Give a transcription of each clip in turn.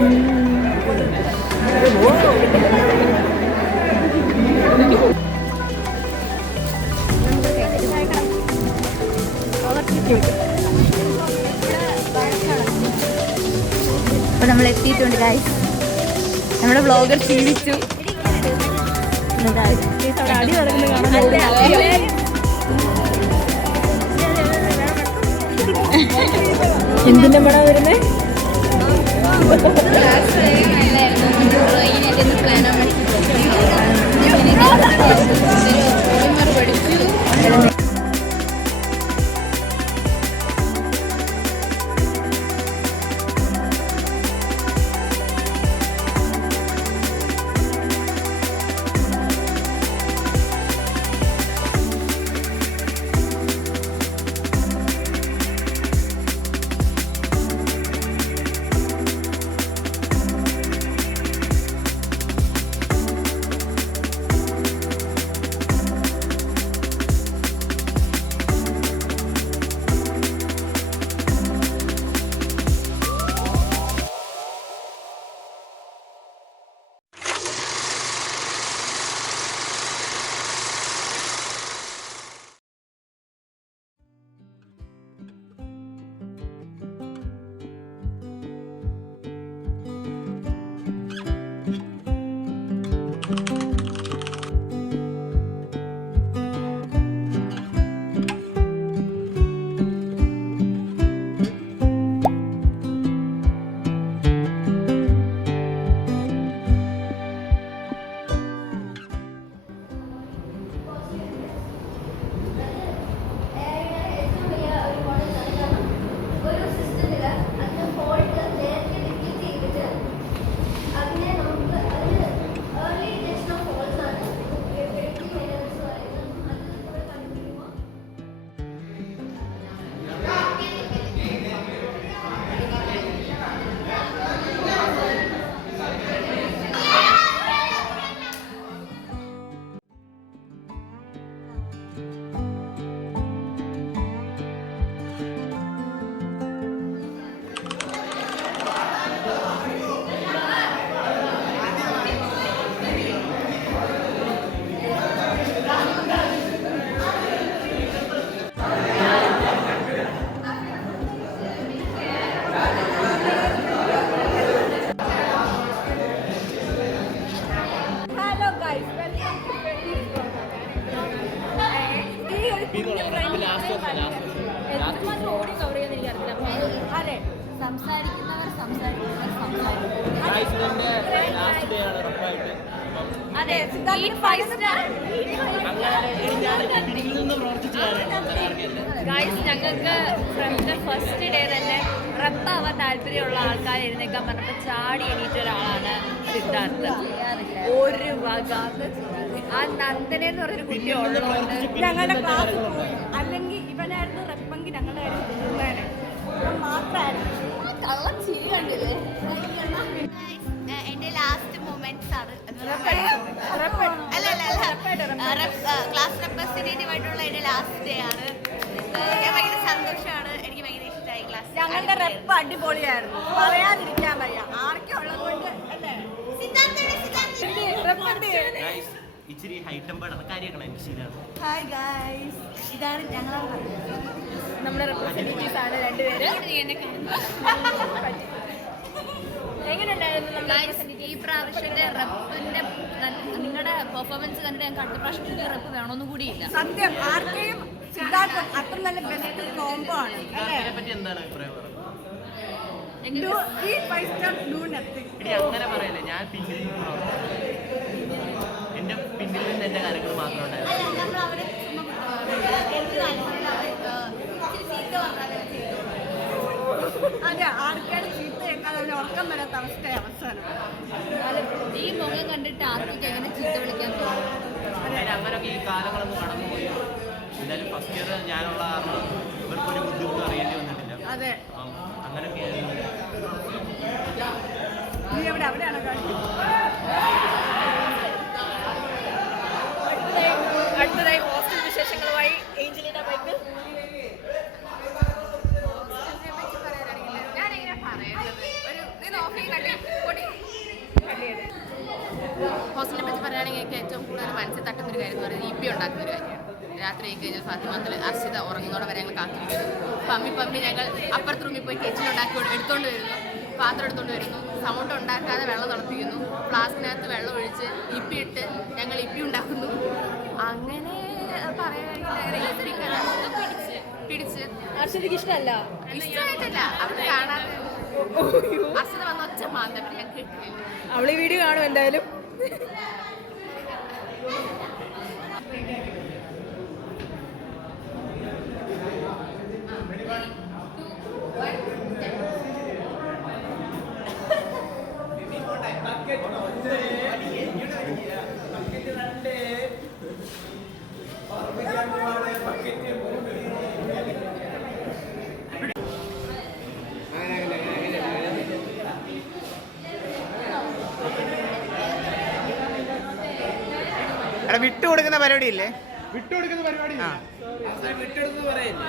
അപ്പോൾ നമ്മൾ എത്തിയിട്ടുണ്ട് ഗായ്സ്. നമ്മുടെ വ്ളോഗർ ക്ഷീണിച്ചു. അടി നടക്കുന്നത് കാണാൻ എന്തിന്റെ പടം വരുന്നേ? ഞങ്ങൾക്ക് ഫ്രണ്ട് ഫസ്റ്റ് ഡേ തന്നെ റബ്ബാവാൻ താല്പര്യമുള്ള ആൾക്കാർ എഴുന്നേക്കാൻ പറഞ്ഞപ്പോൾ ചാടി എണീറ്റ ഒരാളാണ് സിദ്ധാർത്ഥ്. ഒരു വക ആ നന്ദന എന്ന് പറഞ്ഞൊരു കുട്ടി ഉള്ളതുകൊണ്ട് ഞങ്ങളുടെ ക്ലാസ് അല്ലെങ്കിൽ ഇവനായിരുന്നു റബ്ബെങ്കിൽ ഞങ്ങളുടെ കാര്യം മാത്രമായിരുന്നു കള്ളം ചെയ്യണ്ടില്ലേ. എന്റെ ലാസ്റ്റ് മൊമെന്റ്സ് ആണ് ക്ലാസ് റെപ്രസെന്റേറ്റീവ് ആയിട്ടുള്ള എന്റെ ലാസ്റ്റ് ഡേ ആണ്. ഭയങ്കര സന്തോഷമാണ്, എനിക്ക് ഭയങ്കര ഇഷ്ടമായി ക്ലാസ്. ഞങ്ങളുടെ റെപ്പ് അടിപൊളിയായിരുന്നു, പറയാതിരിക്കാൻ വയ്യ. ആർക്കെ ഉള്ളത് കൊണ്ട് അല്ലേ ഇച്ചിരി ഹൈറ്റംബാണ് കാര്യങ്ങളാണ് എനിക്ക് ശരിയാണ്. ഹായ് ഗായ്സ്, ഇതാണ് ഞങ്ങളുടെ റെപ്രസെന്റേറ്റീവ്സ് ആണ് രണ്ടുപേര്. എങ്ങനെയുണ്ടായിരുന്നു ഈ പ്രാവശ്യത്തെ റെപ്പിന്റെ നിങ്ങളുടെ പെർഫോമൻസ് കണ്ടിട്ട് ഞങ്ങൾക്ക് അടുത്ത പ്രാവശ്യം റെപ്പ് വേണമെന്നും കൂടിയില്ല. സത്യം, ആർക്കെയും സിദ്ധാർത്ഥം അത്ര നല്ല ബെസ്റ്റ് കോംബോ ആണ്. എന്താണ് അഭിപ്രായം? അങ്ങനെ പറയല്ലേ, ഞാൻ പിന്നിൽ എന്റെ പിന്നിൽ നിന്ന് എന്റെ കാര്യങ്ങൾ മാത്രം ഉണ്ടായിരുന്നു. അതെ, ആൾക്കാർ ചീത്ത കേൾക്കാതെ ഉറക്കം വരാത്ത അവസ്ഥയാണ് അവസാനം. ഈ മുഖം കണ്ടിട്ട് ആർക്കൊക്കെ എങ്ങനെ ചീത്ത വിളിക്കാൻ തോന്നും? അങ്ങനെയൊക്കെ ഈ കാലങ്ങളൊന്നും കടന്നുപോയി. എന്തായാലും ഫസ്റ്റ് ഇയർ ഞാനുള്ള കാരണം ഇവർക്കൊരു ബുദ്ധിമുട്ട് അറിയേണ്ടി വന്നിട്ടില്ല. അതെ, അങ്ങനെയൊക്കെയായിരുന്നു. നീ എവിടെയാണോ അടുത്തതായി ഹോസ്റ്റൽ വിശേഷങ്ങളുമായി ഏഞ്ചലിന ബൈക്ക്. ഞാനെങ്ങനെ പറയുന്നത്, ഒരു ഓഫീസ് കണ്ടിട്ട് ഹോസ്റ്റലിനെ പറ്റി പറയുകയാണെങ്കിൽ എനിക്ക് ഏറ്റവും കൂടുതൽ മനസ്സിൽ തട്ടുന്ന ഒരു കാര്യം എന്ന് പറയുന്നത് EP ഉണ്ടാക്കുന്ന ഒരു കാര്യമാണ്. രാത്രി കഴിഞ്ഞാൽ ഫാത്തിമത്തിൽ അർഷിത ഉറങ്ങുന്നതോടെ വരെ ഞങ്ങൾ കാത്തിരിക്കുന്നു. പമ്മി ഞങ്ങൾ അപ്പുറത്ത് റൂമിൽ പോയി കിച്ചണിലുണ്ടാക്കി എടുത്തുകൊണ്ട് വരുന്നു, പാത്രം എടുത്തുകൊണ്ട് വരുന്നു, സൗണ്ട് ഉണ്ടാക്കാതെ വെള്ളം തിളപ്പിക്കുന്നു, ഫ്ലാസ്കിനകത്ത് വെള്ളം ഒഴിച്ച് EP ഇട്ട് ഞങ്ങൾ EP ഉണ്ടാക്കുന്നു. അങ്ങനെ പറയുകയാണെങ്കിൽ പിടിച്ച് അർഷദിക്ക് ഇഷ്ടമല്ല. ഇഷ്ടമായിട്ടല്ല, അവർക്ക് കാണാതെ അർഷിത വന്ന ഒച്ച മാന്തം ഞാൻ കേട്ടില്ല. അവളീ വീഡിയോ കാണും എന്തായാലും. വിട്ടുകൊടുക്കുന്ന പരിപാടി ഇല്ലേ? വിട്ടുകൊടുക്കുന്ന പരിപാടി വിട്ടെടുത്ത് പറയില്ലേ?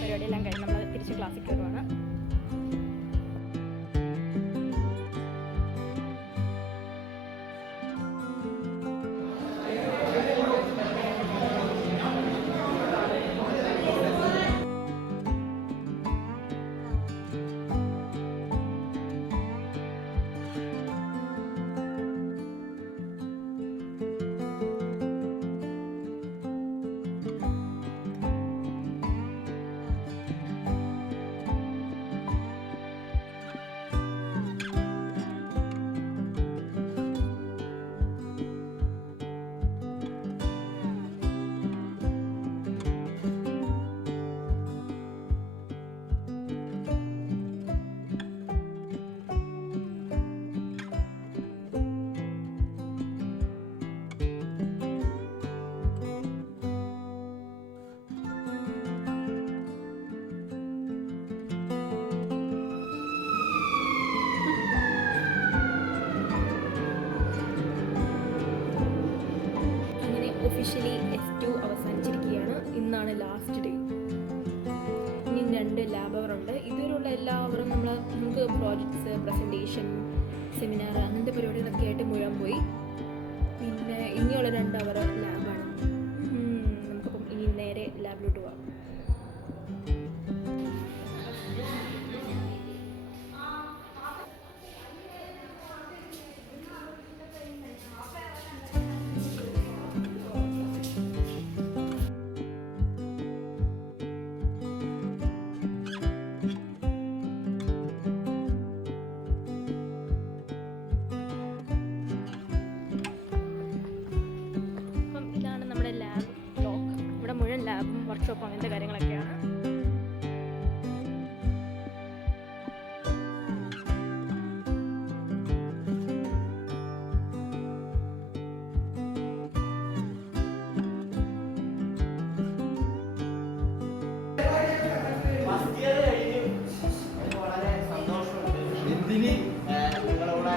പരിപാടിയെല്ലാം കഴിഞ്ഞ് നമ്മൾ തിരിച്ച് ക്ലാസ്സിൽ കയറുവാണ്. Officially S2 അവസാനിച്ചിരിക്കുകയാണ്. ഇന്നാണ് ലാസ്റ്റ് ഡേ. ഇനി 2 ലാബ് അവർ ഉണ്ട്. ഇതുവരെയുള്ള എല്ലാ അവറും നമുക്ക് പ്രോജക്ട്സ്, പ്രസൻറ്റേഷൻ, സെമിനാർ അങ്ങനത്തെ പരിപാടികളൊക്കെ ആയിട്ട് മുഴുവൻ പോയി. പിന്നെ ഇനിയുള്ള 2 അവർ ലാബാണ്. നമുക്കപ്പം ഇനി നേരെ ലാബിലോട്ട് പോകാം. ലാബും വർക്ക്ഷോപ്പും അങ്ങനത്തെ കാര്യങ്ങളൊക്കെയാണ്. വളരെ സന്തോഷമുണ്ട്. നിങ്ങളോട്